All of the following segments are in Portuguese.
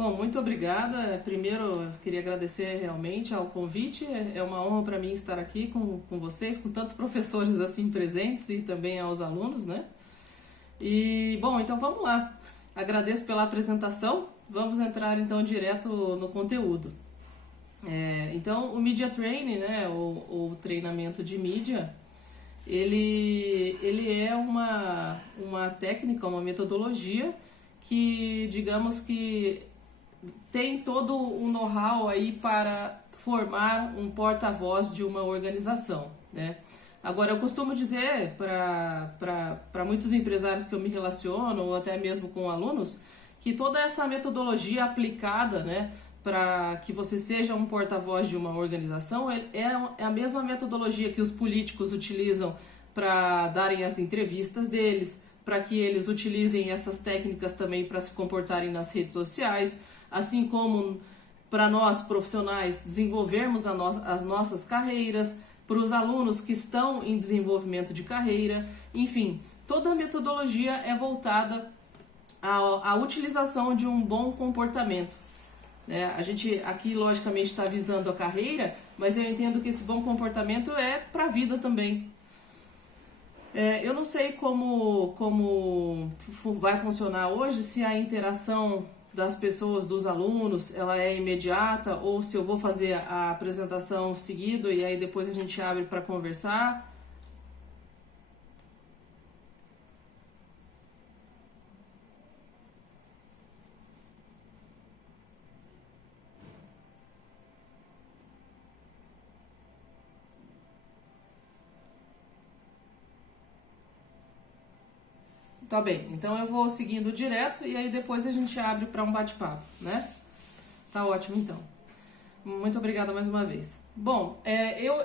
Bom, muito obrigada. Primeiro, eu queria agradecer realmente ao convite. É uma honra para mim estar aqui com vocês, com tantos professores assim presentes e também aos alunos, né? E, bom, então vamos lá. Agradeço pela apresentação. Vamos entrar então direto no conteúdo. Então, o Media Training, né, o treinamento de mídia, ele é uma técnica, uma metodologia que, digamos que tem todo o know-how aí para formar um porta-voz de uma organização, né? Agora, eu costumo dizer para muitos empresários que eu me relaciono, ou até mesmo com alunos, que toda essa metodologia aplicada, né, para que você seja um porta-voz de uma organização é a mesma metodologia que os políticos utilizam para darem as entrevistas deles, para que eles utilizem essas técnicas também para se comportarem nas redes sociais, assim como para nós profissionais desenvolvermos as nossas carreiras, para os alunos que estão em desenvolvimento de carreira, enfim, toda a metodologia é voltada à utilização de um bom comportamento. A gente aqui logicamente está visando a carreira, mas eu entendo que esse bom comportamento é para a vida também. Eu não sei como vai funcionar hoje, se a interação das pessoas, dos alunos, ela é imediata, ou se eu vou fazer a apresentação seguido e aí depois a gente abre para conversar. Tá bem, então eu vou seguindo direto e aí depois a gente abre para um bate-papo, né? Tá ótimo então. Muito obrigada mais uma vez. Bom,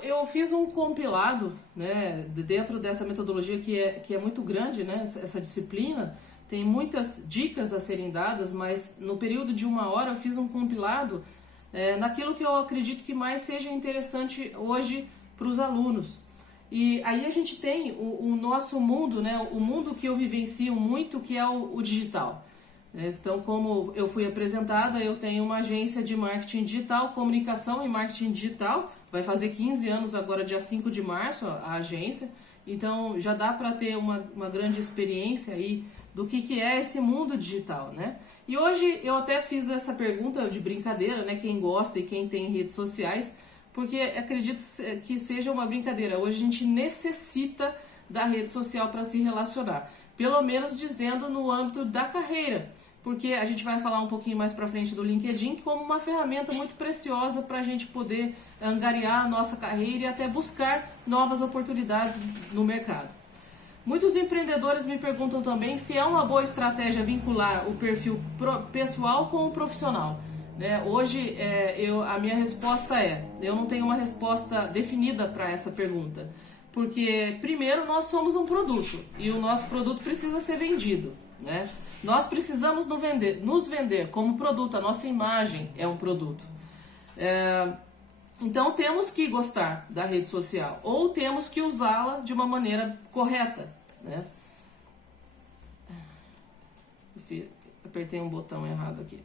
eu fiz um compilado, né, dentro dessa metodologia que é muito grande, né, essa disciplina. Tem muitas dicas a serem dadas, mas no período de 1 hora eu fiz um compilado naquilo que eu acredito que mais seja interessante hoje para os alunos. E aí a gente tem o nosso mundo, né, o mundo que eu vivencio muito, que é o digital. Então, como eu fui apresentada, eu tenho uma agência de marketing digital, comunicação e marketing digital. Vai fazer 15 anos agora, dia 5 de março, a agência. Então, já dá para ter uma grande experiência aí do que é esse mundo digital, né? E hoje eu até fiz essa pergunta de brincadeira, né? Quem gosta e quem tem redes sociais, porque acredito que seja uma brincadeira. Hoje a gente necessita da rede social para se relacionar, pelo menos dizendo no âmbito da carreira, porque a gente vai falar um pouquinho mais para frente do LinkedIn como uma ferramenta muito preciosa para a gente poder angariar a nossa carreira e até buscar novas oportunidades no mercado. Muitos empreendedores me perguntam também se é uma boa estratégia vincular o perfil pessoal com o profissional. Hoje a minha resposta eu não tenho uma resposta definida para essa pergunta, porque primeiro nós somos um produto e o nosso produto precisa ser vendido, né? Nós precisamos nos vender como produto, a nossa imagem é um produto. Então temos que gostar da rede social ou temos que usá-la de uma maneira correta, né? Apertei um botão errado aqui.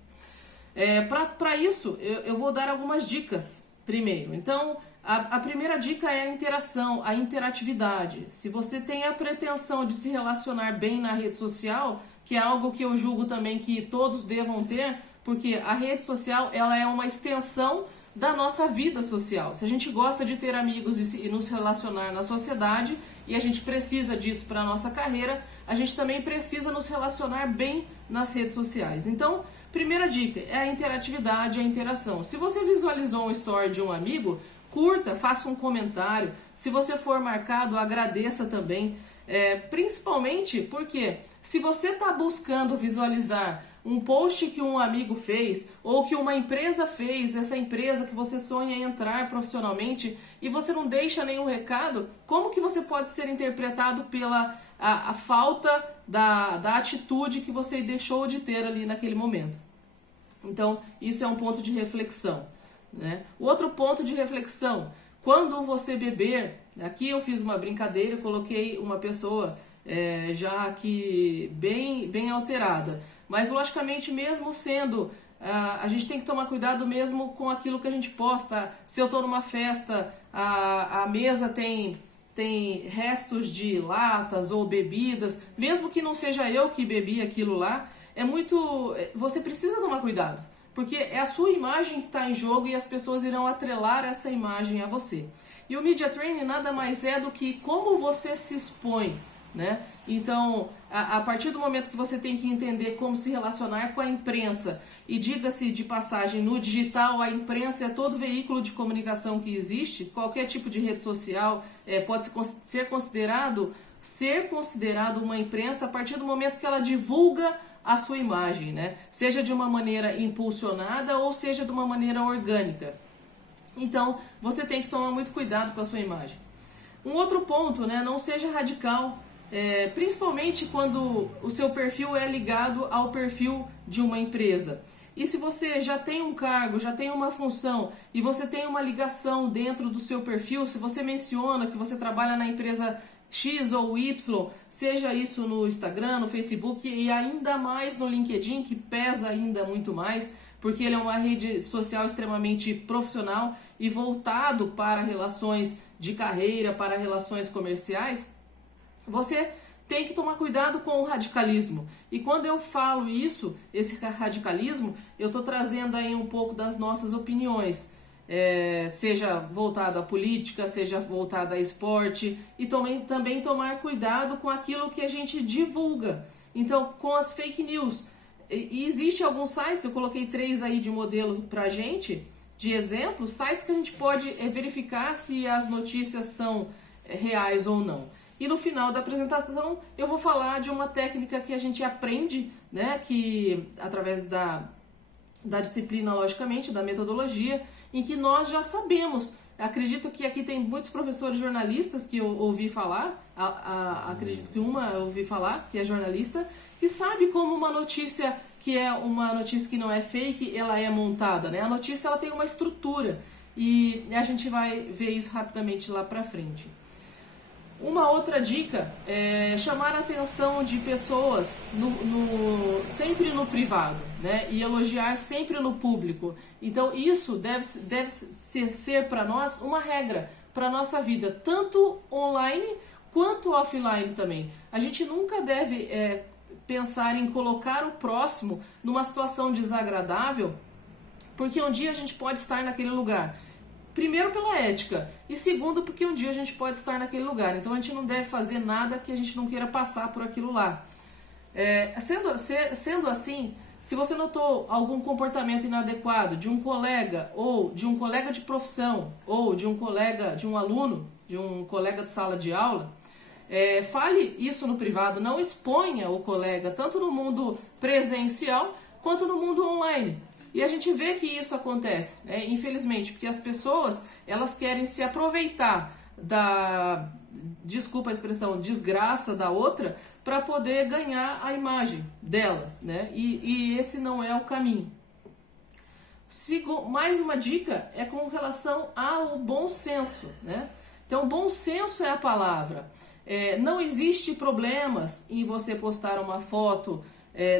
Para isso, eu vou dar algumas dicas primeiro. Então, a primeira dica é a interação, a interatividade. Se você tem a pretensão de se relacionar bem na rede social, que é algo que eu julgo também que todos devam ter, porque a rede social ela é uma extensão da nossa vida social. Se a gente gosta de ter amigos e nos relacionar na sociedade, e a gente precisa disso para a nossa carreira, a gente também precisa nos relacionar bem nas redes sociais. Então, primeira dica é a interatividade, a interação. Se você visualizou um story de um amigo, curta, faça um comentário. Se você for marcado, agradeça também. Principalmente porque se você está buscando visualizar um post que um amigo fez ou que uma empresa fez, essa empresa que você sonha em entrar profissionalmente, e você não deixa nenhum recado, como que você pode ser interpretado pela a falta da atitude que você deixou de ter ali naquele momento? Então, isso é um ponto de reflexão, né? Outro ponto de reflexão, quando você beber, aqui eu fiz uma brincadeira, coloquei uma pessoa já aqui bem alterada, mas logicamente mesmo sendo a gente tem que tomar cuidado mesmo com aquilo que a gente posta. Se eu estou numa festa, a mesa tem restos de latas ou bebidas, mesmo que não seja eu que bebi aquilo lá, você precisa tomar cuidado, porque é a sua imagem que está em jogo e as pessoas irão atrelar essa imagem a você. E o Media Training nada mais é do que como você se expõe, né? Então, a partir do momento que você tem que entender como se relacionar com a imprensa, e diga-se de passagem, no digital a imprensa é todo veículo de comunicação que existe, qualquer tipo de rede social pode ser considerado uma imprensa a partir do momento que ela divulga a sua imagem, né? Seja de uma maneira impulsionada ou seja de uma maneira orgânica. Então, você tem que tomar muito cuidado com a sua imagem. Um outro ponto, né? Não seja radical, principalmente quando o seu perfil é ligado ao perfil de uma empresa. E se você já tem um cargo, já tem uma função e você tem uma ligação dentro do seu perfil, se você menciona que você trabalha na empresa X ou Y, seja isso no Instagram, no Facebook e ainda mais no LinkedIn, que pesa ainda muito mais, porque ele é uma rede social extremamente profissional e voltado para relações de carreira, para relações comerciais, você tem que tomar cuidado com o radicalismo. E quando eu falo isso, esse radicalismo, eu estou trazendo aí um pouco das nossas opiniões, seja voltado à política, seja voltado a esporte, e também tomar cuidado com aquilo que a gente divulga. Então, com as fake news. E existe alguns sites, eu coloquei 3 aí de modelo pra gente, de exemplo, sites que a gente pode verificar se as notícias são reais ou não. E no final da apresentação eu vou falar de uma técnica que a gente aprende, né, que através da disciplina, logicamente, da metodologia, em que nós já sabemos. Acredito que aqui tem muitos professores jornalistas que eu ouvi falar, acredito que uma eu ouvi falar, que é jornalista, que sabe como uma notícia que é uma notícia que não é fake, ela é montada, né? A notícia ela tem uma estrutura e a gente vai ver isso rapidamente lá pra frente. Uma outra dica é chamar a atenção de pessoas sempre no privado, né? E elogiar sempre no público. Então isso deve ser para nós uma regra para a nossa vida, tanto online quanto offline também. A gente nunca deve pensar em colocar o próximo numa situação desagradável, porque um dia a gente pode estar naquele lugar. Primeiro pela ética, e segundo porque um dia a gente pode estar naquele lugar. Então a gente não deve fazer nada que a gente não queira passar por aquilo lá. Sendo assim, se você notou algum comportamento inadequado de um colega, ou de um colega de profissão, ou de um aluno, de um colega de sala de aula, fale isso no privado, não exponha o colega, tanto no mundo presencial quanto no mundo online. E a gente vê que isso acontece, infelizmente, porque as pessoas, elas querem se aproveitar da, desculpa a expressão, desgraça da outra, para poder ganhar a imagem dela, né? E esse não é o caminho. Mais uma dica é com relação ao bom senso, né? Então, bom senso é a palavra. Não existe problemas em você postar uma foto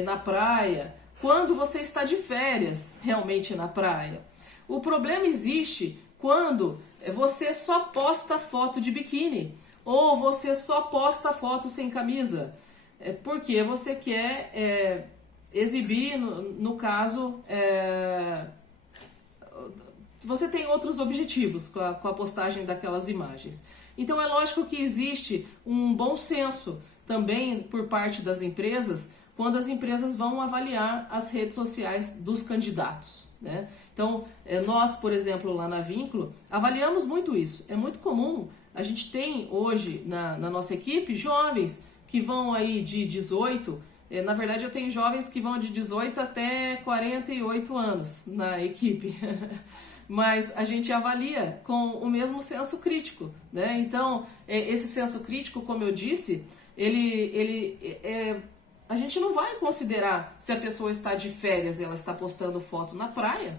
na praia, quando você está de férias realmente na praia. O problema existe quando você só posta foto de biquíni ou você só posta foto sem camisa, porque você quer exibir, no caso, você tem outros objetivos com a postagem daquelas imagens. Então é lógico que existe um bom senso também por parte das empresas quando as empresas vão avaliar as redes sociais dos candidatos, né? Então, nós, por exemplo, lá na Vínculo, avaliamos muito isso. É muito comum, a gente tem hoje na nossa equipe jovens que vão aí de 18, na verdade eu tenho jovens que vão de 18 até 48 anos na equipe, mas a gente avalia com o mesmo senso crítico, né? Então, esse senso crítico, como eu disse, a gente não vai considerar se a pessoa está de férias e ela está postando foto na praia,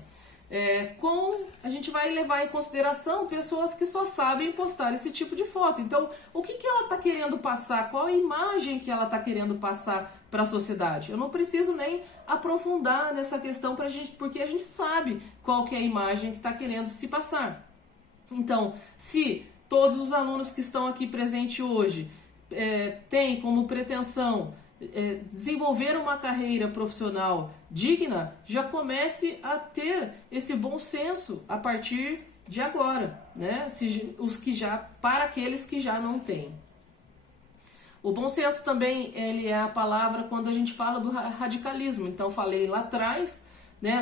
a gente vai levar em consideração pessoas que só sabem postar esse tipo de foto. Então, o que ela está querendo passar? Qual a imagem que ela está querendo passar para a sociedade? Eu não preciso nem aprofundar nessa questão porque a gente sabe qual que é a imagem que está querendo se passar. Então, se todos os alunos que estão aqui presentes hoje têm como pretensão desenvolver uma carreira profissional digna, já comece a ter esse bom senso a partir de agora, né? Para aqueles que já não têm. O bom senso também ele é a palavra quando a gente fala do radicalismo. Então, falei lá atrás, né,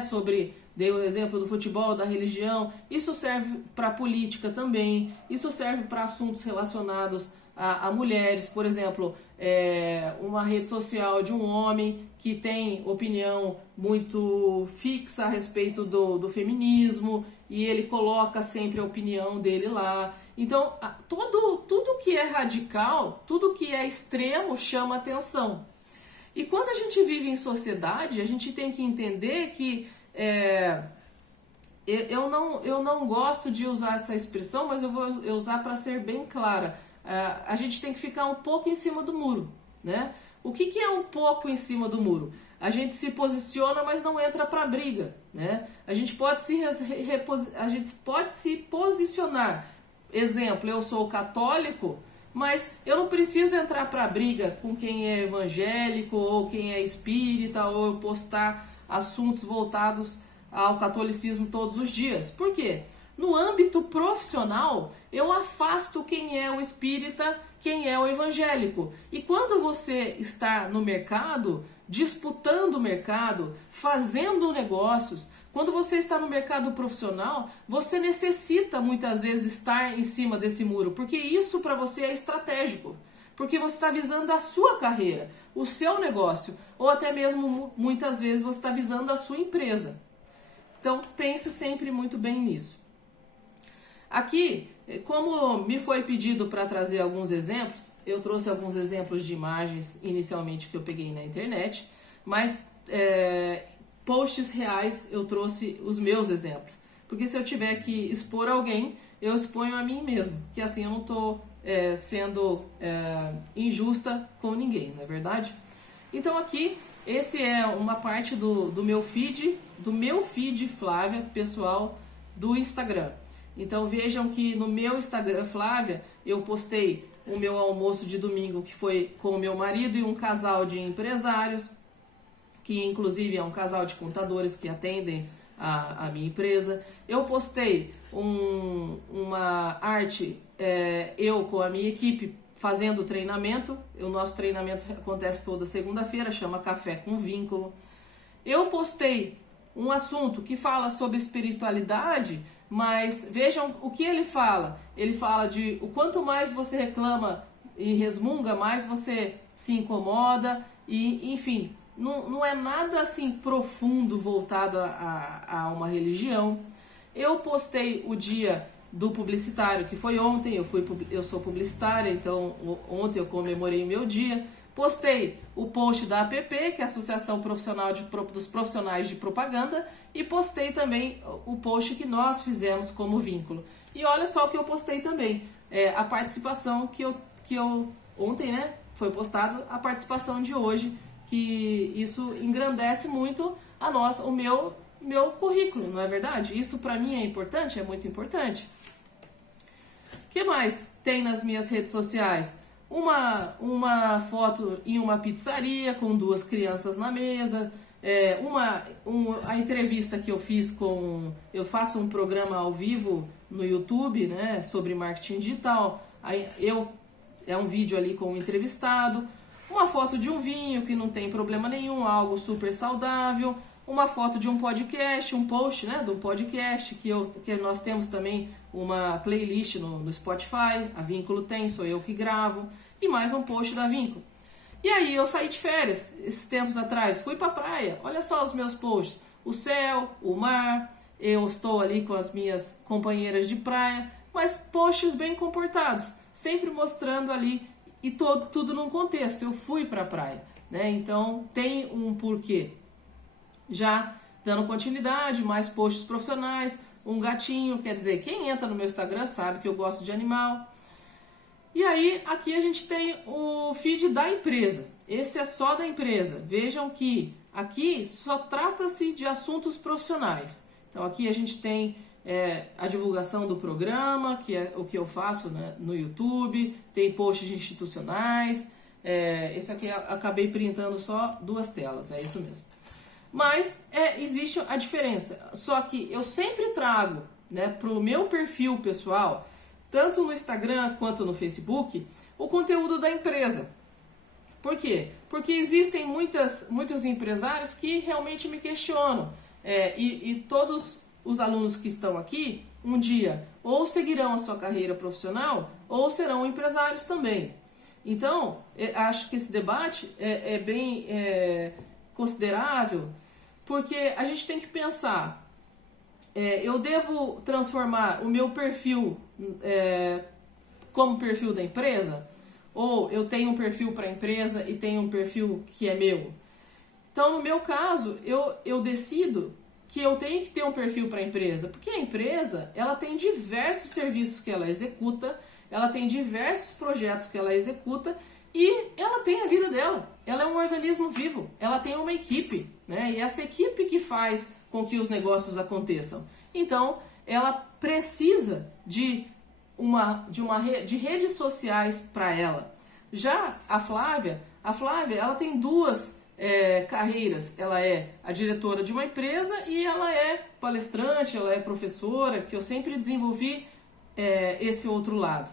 dei o exemplo do futebol, da religião. Isso serve para a política também. Isso serve para assuntos relacionados a mulheres, por exemplo, uma rede social de um homem que tem opinião muito fixa a respeito do feminismo e ele coloca sempre a opinião dele lá. Então, tudo que é radical, tudo que é extremo chama atenção. E quando a gente vive em sociedade, a gente tem que entender que eu não gosto de usar essa expressão, mas eu vou usar para ser bem clara. A gente tem que ficar um pouco em cima do muro, né? O que é um pouco em cima do muro? A gente se posiciona, mas não entra para briga, né? A gente pode se posicionar. Exemplo, eu sou católico, mas eu não preciso entrar para briga com quem é evangélico ou quem é espírita, ou eu postar assuntos voltados ao catolicismo todos os dias. Por quê? No âmbito profissional, eu afasto quem é o espírita, quem é o evangélico. E quando você está no mercado, disputando o mercado, fazendo negócios, quando você está no mercado profissional, você necessita muitas vezes estar em cima desse muro, porque isso para você é estratégico. Porque você está visando a sua carreira, o seu negócio, ou até mesmo muitas vezes você está visando a sua empresa. Então pense sempre muito bem nisso. Aqui, como me foi pedido para trazer alguns exemplos, eu trouxe alguns exemplos de imagens inicialmente que eu peguei na internet, mas posts reais eu trouxe os meus exemplos. Porque se eu tiver que expor alguém, eu exponho a mim mesmo, que assim eu não estou sendo injusta com ninguém, não é verdade? Então aqui, esse é uma parte do meu feed Flávia, pessoal, do Instagram. Então vejam que no meu Instagram, Flávia, eu postei o meu almoço de domingo, que foi com o meu marido e um casal de empresários, que inclusive é um casal de contadores que atendem a minha empresa. Eu postei uma arte, eu com a minha equipe, fazendo treinamento. O nosso treinamento acontece toda segunda-feira, chama Café com Vínculo. Eu postei um assunto que fala sobre espiritualidade, mas vejam o que ele fala. Ele fala de o quanto mais você reclama e resmunga, mais você se incomoda. E, enfim, não é nada assim profundo voltado a uma religião. Eu postei o dia do publicitário, que foi ontem. Eu sou publicitária, então ontem eu comemorei o meu dia. Postei o post da APP, que é a Associação Profissional dos Profissionais de Propaganda, e postei também o post que nós fizemos como vínculo. E olha só o que eu postei também, a participação que eu ontem, né, foi postado, a participação de hoje, que isso engrandece muito o meu currículo, não é verdade? Isso para mim é importante, é muito importante. O que mais tem nas minhas redes sociais? Uma foto em uma pizzaria com 2 crianças na mesa, a entrevista que eu fiz eu faço um programa ao vivo no YouTube, né, sobre marketing digital. É um vídeo ali com o entrevistado, uma foto de um vinho que não tem problema nenhum, algo super saudável, uma foto de um podcast, um post, né, do podcast, que nós temos também uma playlist no Spotify, a Vínculo tem, sou eu que gravo, e mais um post da Vínculo. E aí eu saí de férias, esses tempos atrás, fui pra praia, olha só os meus posts, o céu, o mar, eu estou ali com as minhas companheiras de praia, mas posts bem comportados, sempre mostrando ali, e tudo num contexto, eu fui pra praia, né, então tem um porquê. Já dando continuidade, mais posts profissionais, um gatinho, quer dizer, quem entra no meu Instagram sabe que eu gosto de animal. E aí, aqui a gente tem o feed da empresa. Esse é só da empresa. Vejam que aqui só trata-se de assuntos profissionais. Então, aqui a gente tem a divulgação do programa, que é o que eu faço, né, no YouTube. Tem posts institucionais. Esse aqui eu acabei printando só 2 telas, é isso mesmo. Mas existe a diferença. Só que eu sempre trago, né, para o meu perfil pessoal, tanto no Instagram quanto no Facebook, o conteúdo da empresa. Por quê? Porque existem muitos empresários que realmente me questionam. E todos os alunos que estão aqui, um dia, ou seguirão a sua carreira profissional, ou serão empresários também. Então, acho que esse debate é bem considerável, porque a gente tem que pensar, eu devo transformar o meu perfil como perfil da empresa? Ou eu tenho um perfil para a empresa e tenho um perfil que é meu? Então, no meu caso, eu decido que eu tenho que ter um perfil para a empresa, porque a empresa, ela tem diversos serviços que ela executa, ela tem diversos projetos que ela executa e ela tem a vida dela. Ela é um organismo vivo, ela tem uma equipe, né? E essa equipe que faz com que os negócios aconteçam. Então, ela precisa de redes sociais para ela. Já a Flávia, ela tem 2 carreiras. Ela é a diretora de uma empresa e ela é palestrante, ela é professora, que eu sempre desenvolvi esse outro lado.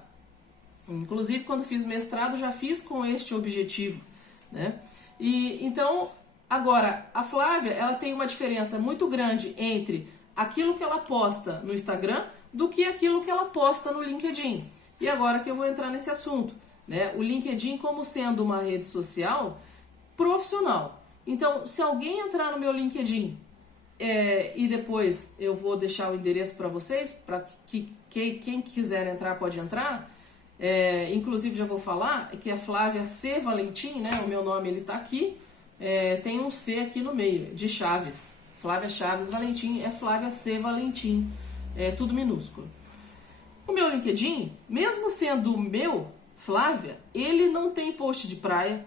Inclusive, quando fiz mestrado, já fiz com este objetivo, né? E então, agora, a Flávia, ela tem uma diferença muito grande entre aquilo que ela posta no Instagram do que aquilo que ela posta no LinkedIn. E agora que eu vou entrar nesse assunto, né? O LinkedIn como sendo uma rede social profissional. Então, se alguém entrar no meu LinkedIn e depois eu vou deixar o endereço para vocês, para que quem quiser entrar pode entrar. Inclusive já vou falar que é Flávia C. Valentim, né? O meu nome ele tá aqui, tem um C aqui no meio, de Chaves. Flávia Chaves Valentim é Flávia C. Valentim, tudo minúsculo. O meu LinkedIn, mesmo sendo o meu, Flávia, ele não tem post de praia,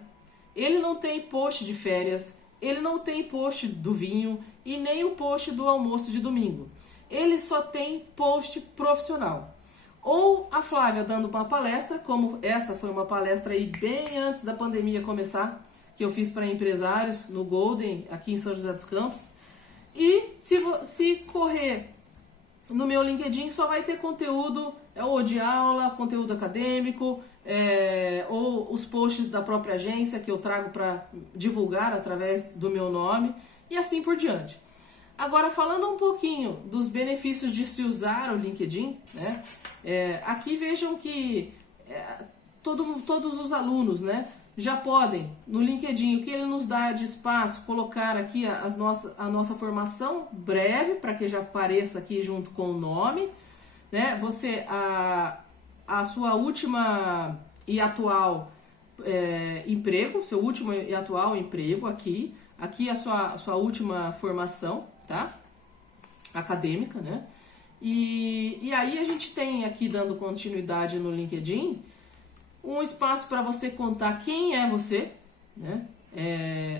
ele não tem post de férias, ele não tem post do vinho e nem o post do almoço de domingo. Ele só tem post profissional. Ou a Flávia dando uma palestra, como essa foi uma palestra aí bem antes da pandemia começar, que eu fiz para empresários no Golden, aqui em São José dos Campos. E se correr no meu LinkedIn, só vai ter conteúdo ou de aula, conteúdo acadêmico, ou os posts da própria agência que eu trago para divulgar através do meu nome e assim por diante. Agora, falando um pouquinho dos benefícios de se usar o LinkedIn, né? Aqui vejam que todos os alunos, né, já podem, no LinkedIn, o que ele nos dá de espaço, colocar aqui a nossa formação breve, para que já apareça aqui junto com o nome, né? A sua última e atual emprego, seu último e atual emprego aqui a sua última formação, tá? Acadêmica, né? E aí a gente tem aqui, dando continuidade no LinkedIn, um espaço para você contar quem é você, né?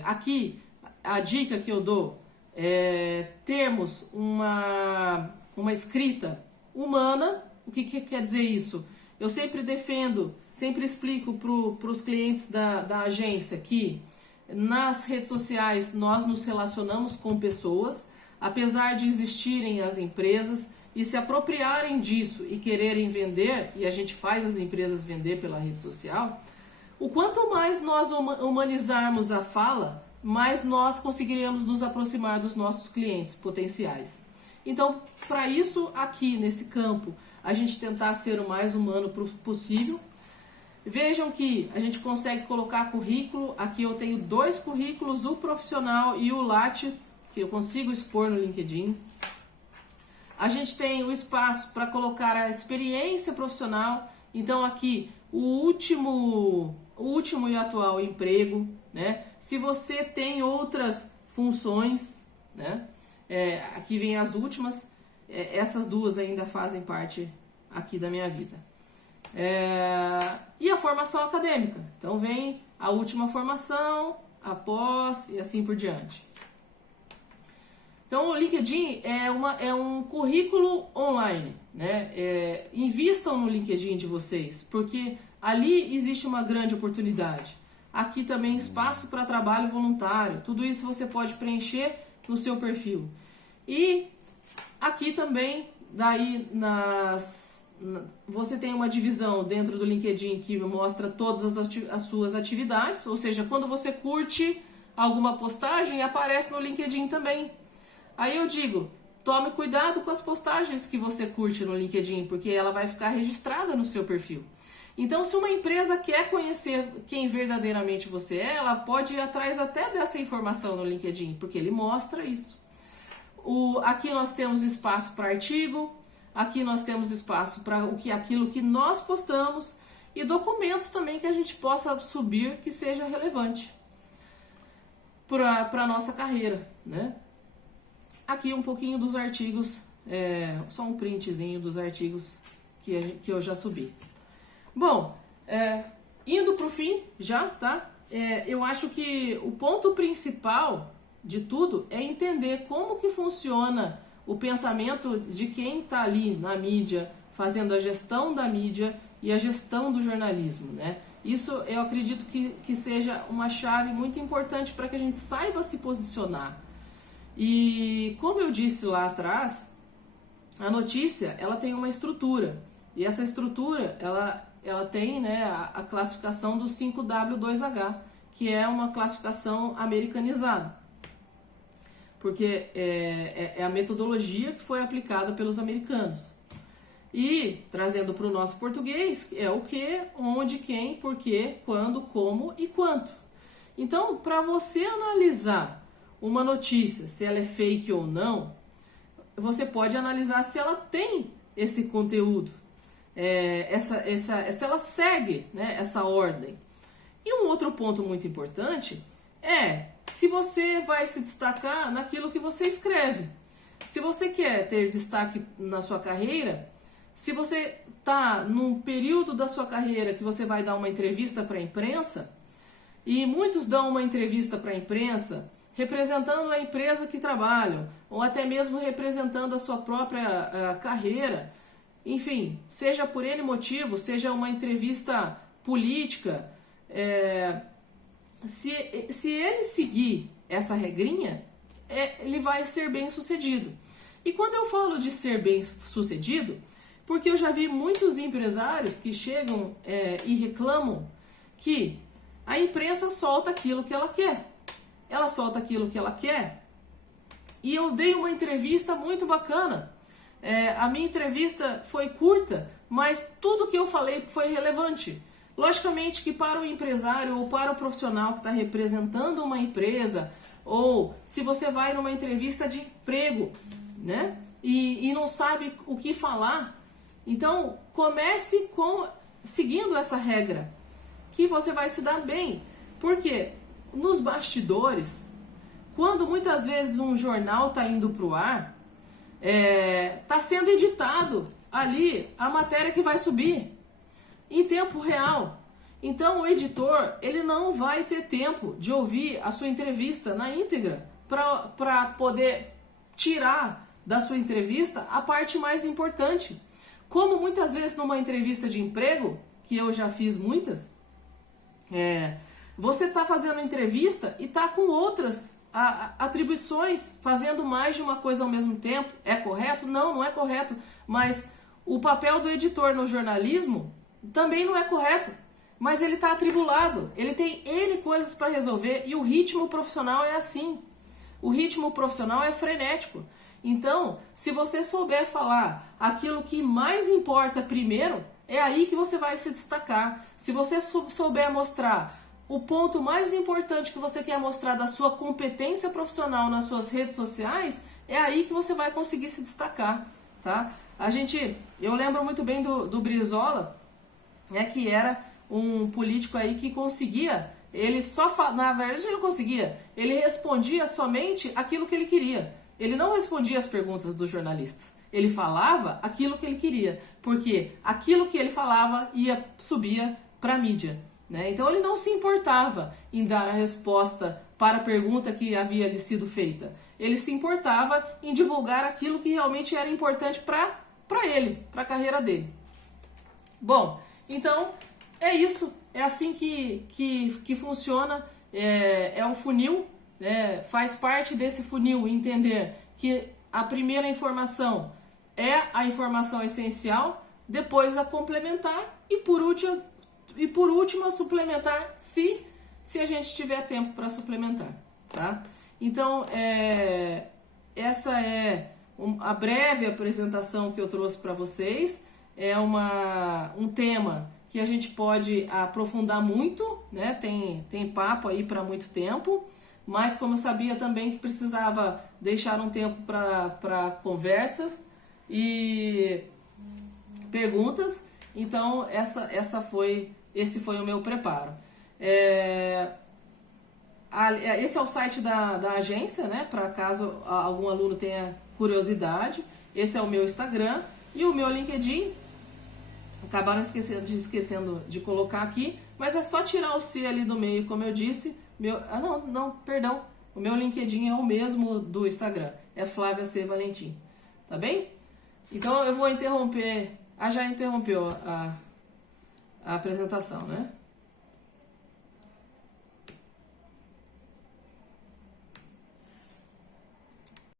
Aqui, a dica que eu dou é termos uma escrita humana. O que quer dizer isso? Eu sempre defendo, sempre explico para os clientes da agência que nas redes sociais nós nos relacionamos com pessoas, apesar de existirem as empresas e se apropriarem disso e quererem vender, e a gente faz as empresas vender pela rede social, o quanto mais nós humanizarmos a fala, mais nós conseguiremos nos aproximar dos nossos clientes potenciais. Então, para isso, aqui nesse campo, a gente tentar ser o mais humano possível. Vejam que a gente consegue colocar currículo. Aqui eu tenho 2 currículos, o profissional e o Lattes, que eu consigo expor no LinkedIn. A gente tem o espaço para colocar a experiência profissional. Então aqui o último e atual emprego, né? Se você tem outras funções, né? Aqui vem as últimas, essas duas ainda fazem parte aqui da minha vida. E a formação acadêmica. Então vem a última formação, a pós e assim por diante. Então o LinkedIn é um currículo online, né? Invistam no LinkedIn de vocês, porque ali existe uma grande oportunidade. Aqui também espaço para trabalho voluntário, tudo isso você pode preencher no seu perfil. E aqui também, daí você tem uma divisão dentro do LinkedIn que mostra todas as suas atividades, ou seja, quando você curte alguma postagem, aparece no LinkedIn também. Aí eu digo, tome cuidado com as postagens que você curte no LinkedIn, porque ela vai ficar registrada no seu perfil. Então, se uma empresa quer conhecer quem verdadeiramente você é, ela pode ir atrás até dessa informação no LinkedIn, porque ele mostra isso. Aqui nós temos espaço para artigo, aqui nós temos espaço para aquilo que nós postamos e documentos também que a gente possa subir que seja relevante para a nossa carreira, né? Aqui um pouquinho dos artigos, só um printzinho dos artigos que eu já subi. Bom, indo para o fim já, tá? Eu acho que o ponto principal de tudo é entender como que funciona o pensamento de quem está ali na mídia, fazendo a gestão da mídia e a gestão do jornalismo, né? Isso eu acredito que seja uma chave muito importante para que a gente saiba se posicionar. E como eu disse lá atrás, a notícia ela tem uma estrutura, e essa estrutura ela tem, né, a classificação do 5W2H, que é uma classificação americanizada, porque é a metodologia que foi aplicada pelos americanos. E, trazendo para o nosso português, é o que, onde, quem, porquê, quando, como e quanto. Então, para você analisar uma notícia, se ela é fake ou não, você pode analisar se ela tem esse conteúdo, se ela segue, né, essa ordem. E um outro ponto muito importante é se você vai se destacar naquilo que você escreve. Se você quer ter destaque na sua carreira, se você está num período da sua carreira que você vai dar uma entrevista para a imprensa, e muitos dão uma entrevista para a imprensa representando a empresa que trabalham, ou até mesmo representando a sua própria carreira, enfim, seja por N motivo, seja uma entrevista política, se ele seguir essa regrinha, ele vai ser bem sucedido. E quando eu falo de ser bem sucedido, porque eu já vi muitos empresários que chegam e reclamam que a imprensa solta aquilo que ela quer. Ela solta aquilo que ela quer. E eu dei uma entrevista muito bacana. A minha entrevista foi curta, mas tudo que eu falei foi relevante. Logicamente que para o empresário ou para o profissional que está representando uma empresa, ou se você vai numa entrevista de emprego, né, e não sabe o que falar, então comece seguindo essa regra, que você vai se dar bem. Porque nos bastidores, quando muitas vezes um jornal está indo para o ar, está sendo editado ali a matéria que vai subir em tempo real. Então o editor ele não vai ter tempo de ouvir a sua entrevista na íntegra para poder tirar da sua entrevista a parte mais importante. Como muitas vezes numa entrevista de emprego, que eu já fiz muitas, você está fazendo entrevista e está com outras atribuições, fazendo mais de uma coisa ao mesmo tempo. É correto? Não, não é correto. Mas o papel do editor no jornalismo também não é correto. Mas ele está atribulado, ele tem N coisas para resolver e o ritmo profissional é assim. O ritmo profissional é frenético. Então, se você souber falar aquilo que mais importa primeiro, é aí que você vai se destacar. Se você souber mostrar o ponto mais importante que você quer mostrar da sua competência profissional nas suas redes sociais, é aí que você vai conseguir se destacar, tá? Eu lembro muito bem do Brizola, que era um político aí que conseguia, na verdade ele não conseguia, ele respondia somente aquilo que ele queria. ele não respondia as perguntas dos jornalistas. Ele falava aquilo que ele queria, porque aquilo que ele falava subia para a mídia, né? Então ele não se importava em dar a resposta para a pergunta que havia lhe sido feita. Ele se importava em divulgar aquilo que realmente era importante para ele, para a carreira dele. Bom, então é isso, é assim que funciona, é um funil, né? Faz parte desse funil entender que a primeira informação é a informação essencial, depois a complementar e por último a suplementar, se a gente tiver tempo para suplementar, tá? Então, essa é a breve apresentação que eu trouxe para vocês. É um tema que a gente pode aprofundar muito, né? Tem papo aí para muito tempo, mas como eu sabia também que precisava deixar um tempo para conversas e perguntas, então esse foi o meu preparo. Esse é o site da agência, né? Para caso algum aluno tenha curiosidade. Esse é o meu Instagram e o meu LinkedIn. Acabaram esquecendo de colocar aqui, mas é só tirar o C ali do meio, como eu disse. Perdão. O meu LinkedIn é o mesmo do Instagram. É Flávia C. Valentim. Tá bem? Então eu vou interromper. Já interrompeu a apresentação, né?